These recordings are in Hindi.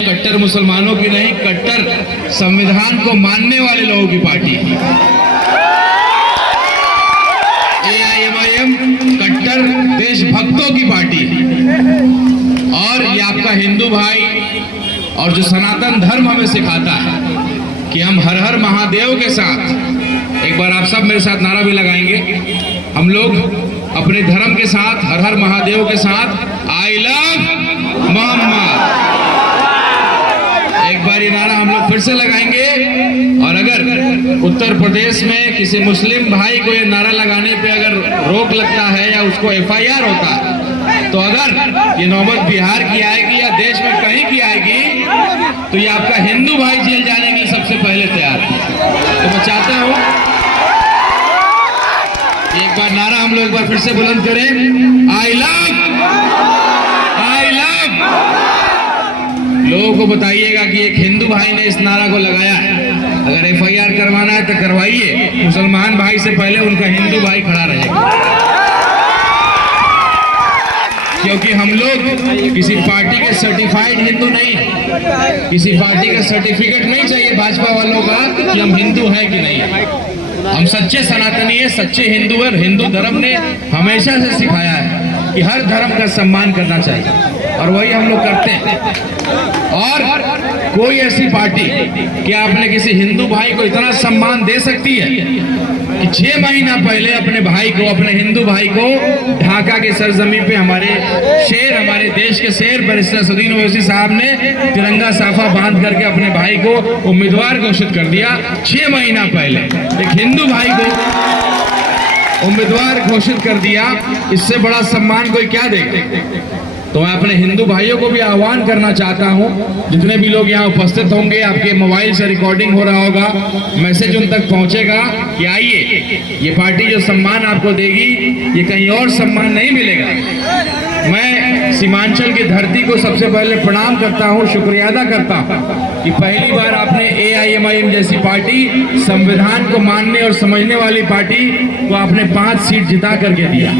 कट्टर मुसलमानों की नहीं, कट्टर संविधान को मानने वाले लोगों की पार्टी है। AIMIM कट्टर देशभक्तों की पार्टी है। और ये आपका हिंदू भाई और जो सनातन धर्म हमें सिखाता है कि हम हर हर महादेव के साथ, एक बार आप सब मेरे साथ नारा भी लगाएंगे, हम लोग अपने धर्म के साथ, हर हर महादेव के साथ, आई लव मोहम्मद, एक बार ये नारा हम लोग फिर से लगाएंगे। और अगर उत्तर प्रदेश में किसी मुस्लिम भाई को ये नारा लगाने पे अगर रोक लगता है या उसको FIR होता है, तो अगर ये नौबत बिहार की आएगी या देश में कहीं की आएगी, तो ये आपका हिंदू भाई जेल जाने के लिए सबसे पहले तैयार है। तो मैं चाहता हूं एक बार नारा हम लोग एक बार फिर से बुलंद करें, आई लव। लोगों को बताइएगा कि एक हिंदू भाई ने इस नारा को लगाया है। अगर FIR करवाना है तो करवाइए, मुसलमान भाई से पहले उनका हिंदू भाई खड़ा रहेगा। क्योंकि हम लोग किसी पार्टी के सर्टिफाइड हिंदू नहीं, किसी पार्टी का सर्टिफिकेट नहीं चाहिए भाजपा वालों का कि हम हिंदू हैं कि नहीं। हम सच्चे सनातनी है, सच्चे हिंदू है। हिंदू धर्म ने हमेशा से सिखाया है कि हर धर्म का सम्मान करना चाहिए, और वही हम लोग करते हैं। और कोई ऐसी पार्टी क्या आपने किसी हिंदू भाई को इतना सम्मान दे सकती है कि 6 महीना पहले अपने भाई को, अपने हिंदू भाई को ढाका के सरजमी पे हमारे शेर, हमारे देश के शेर बैरिस्टर असदुद्दीन ओवैसी साहब ने तिरंगा साफा बांध करके अपने भाई को उम्मीदवार घोषित कर दिया। 6 महीना पहले एक हिंदू भाई को उम्मीदवार घोषित कर दिया। इससे बड़ा सम्मान कोई क्या देगा। तो मैं अपने हिंदू भाइयों को भी आह्वान करना चाहता हूं, जितने भी लोग यहाँ उपस्थित होंगे, आपके मोबाइल से रिकॉर्डिंग हो रहा होगा, मैसेज उन तक पहुंचेगा कि आइए, ये पार्टी जो सम्मान आपको देगी ये कहीं और सम्मान नहीं मिलेगा। मैं सीमांचल की धरती को सबसे पहले प्रणाम करता हूं, शुक्रिया अदा करता हूं कि पहली बार आपने AIMIM जैसी पार्टी, संविधान को मानने और समझने वाली पार्टी को आपने 5 सीट जिता करके दिया।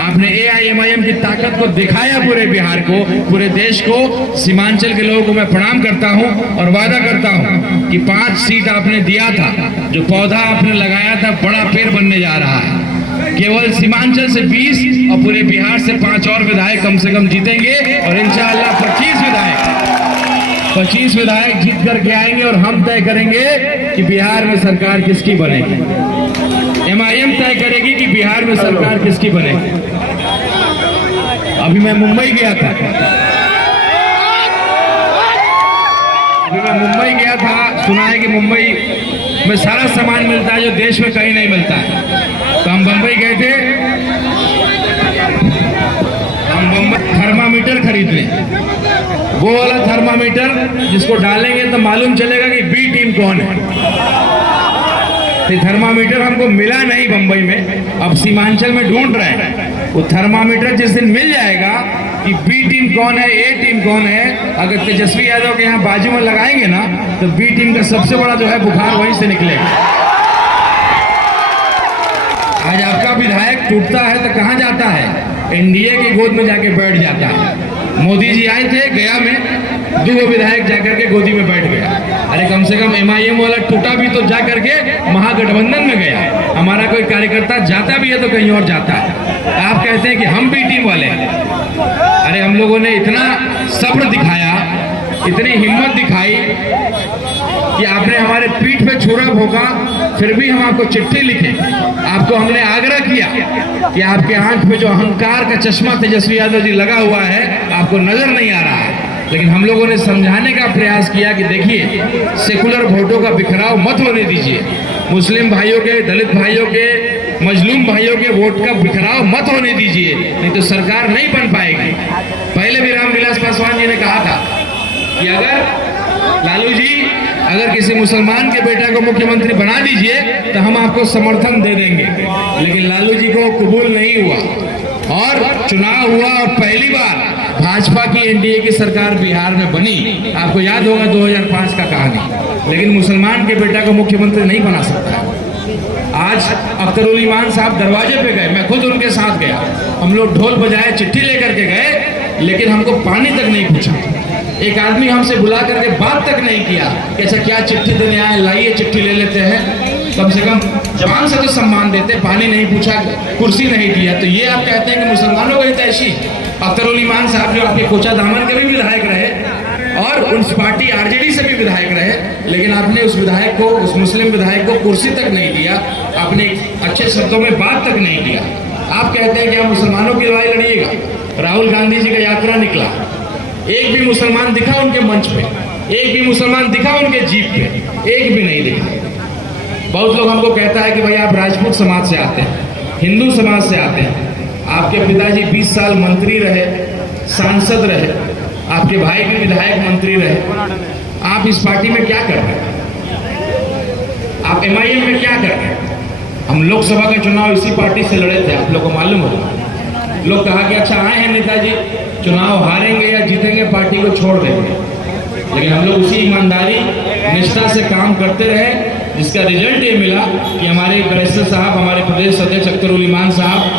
आपने AIMIM की ताकत को दिखाया पूरे बिहार को, पूरे देश को। सीमांचल के लोगों को मैं प्रणाम करता हूं और वादा करता हूं कि 5 सीट आपने दिया था, जो पौधा आपने लगाया था बड़ा पेड़ बनने जा रहा है। केवल सीमांचल से 20 और पूरे बिहार से 5 और विधायक कम से कम जीतेंगे, और इंशाअल्लाह 25 विधायक जीत करके आएंगे। और हम तय करेंगे कि बिहार में सरकार किसकी बनेगी। MIM तय करेगी कि बिहार में सरकार किसकी बनेगी। अभी मैं मुंबई गया था, सुना है कि मुंबई में सारा सामान मिलता है जो देश में कहीं नहीं मिलता है। तो हम मुंबई गए थे, हम मुंबई थर्मामीटर खरीदने, वो वाला थर्मामीटर जिसको डालेंगे तो मालूम चलेगा कि B टीम कौन है। तो थर्मामीटर हमको मिला नहीं मुंबई में, अब सीमांचल में ढूंढ रहे हैं। वो थर्मामीटर जिस दिन मिल जाएगा कि B टीम कौन है, A टीम कौन है, अगर तेजस्वी यादव के यहाँ बाजू में लगाएंगे ना, तो B टीम का सबसे बड़ा जो है बुखार वहीं से निकलेगा। आज आपका विधायक टूटता है तो कहां जाता है, NDA की गोद में जाके बैठ जाता है। मोदी जी आए थे गया में, 2 विधायक जाकर के गोदी में बैठ गया। अरे कम से कम MIM वाला टूटा भी तो जाकर के महागठबंधन में गया। हमारा कोई कार्यकर्ता जाता भी है तो कहीं और जाता है। आप कहते हैं कि हम B टीम वाले हैं। अरे हम लोगों ने इतना सब्र दिखाया, इतनी हिम्मत दिखाई कि आपने हमारे पीठ पे छुरा भोंका, फिर भी हम आपको चिट्ठी लिखे। आपको हमने आग्रह किया कि आपके आंख पे जो अहंकार का चश्मा तेजस्वी यादव जी लगा हुआ है, आपको नजर नहीं आ रहा है। लेकिन हम लोगों ने समझाने का प्रयास किया कि देखिए, सेकुलर वोटों का बिखराव मत होने दीजिए, मुस्लिम भाइयों के, दलित भाइयों के, मजलूम भाइयों के वोट का बिखराव मत होने दीजिए, नहीं तो सरकार नहीं बन पाएगी। पहले भी रामविलास पासवान जी ने कहा था कि अगर लालू जी अगर किसी मुसलमान के बेटा को मुख्यमंत्री बना दीजिए तो हम आपको समर्थन दे देंगे। लेकिन लालू जी को कबूल नहीं हुआ और चुनाव हुआ, और पहली बार भाजपा की NDA की सरकार बिहार में बनी। आपको याद होगा 2005 का कहानी। लेकिन मुसलमान के बेटा को मुख्यमंत्री नहीं बना सकता। आज अख्तरुल ईमान साहब दरवाजे पे गए, मैं खुद उनके साथ गया, हम लोग ढोल बजाए, चिट्ठी लेकर के गए, लेकिन हमको पानी तक नहीं पूछा। एक आदमी हमसे बुला करके बात तक नहीं किया कि अच्छा क्या चिट्ठी देने आए, लाइए चिट्ठी ले लेते हैं, कम से कम जवान से तो सम्मान देते, पानी नहीं पूछा, कुर्सी नहीं दिया। तो ये आप कहते हैं कि मुसलमानों की तैशी। अख्तरुल ईमान साहब जो आपके कोचा दामन के भी विधायक रहे और उस पार्टी आरजेडी से भी विधायक रहे, लेकिन आपने उस विधायक को, उस मुस्लिम विधायक को कुर्सी तक नहीं दिया, आपने अच्छे शब्दों में बात तक नहीं किया। आप कहते हैं कि आप मुसलमानों की लड़ाई लड़िएगा। राहुल गांधी जी का यात्रा निकला, एक भी मुसलमान दिखा उनके मंच पे, एक भी मुसलमान दिखा उनके जीप पे, एक भी नहीं दिखा। बहुत लोग हमको कहता है कि भाई आप राजपूत समाज से आते हैं, हिंदू समाज से आते हैं, आपके पिताजी 20 साल मंत्री रहे, सांसद रहे, आपके भाई भी विधायक मंत्री रहे, आप इस पार्टी में क्या कर रहे हैं? आप MIM में क्या कर रहे हैं? हम लोकसभा का चुनाव इसी पार्टी से लड़े थे, आप लोग को मालूम होगा। लोग कहा कि अच्छा आए हैं नेताजी, चुनाव हारेंगे या जीतेंगे पार्टी को छोड़ देंगे, लेकिन हम लोग उसी ईमानदारी निष्ठा से काम करते रहे, जिसका रिजल्ट ये मिला कि हमारे बैरिस्टर साहब, हमारे प्रदेश अध्यक्ष अख्तरुल ईमान साहब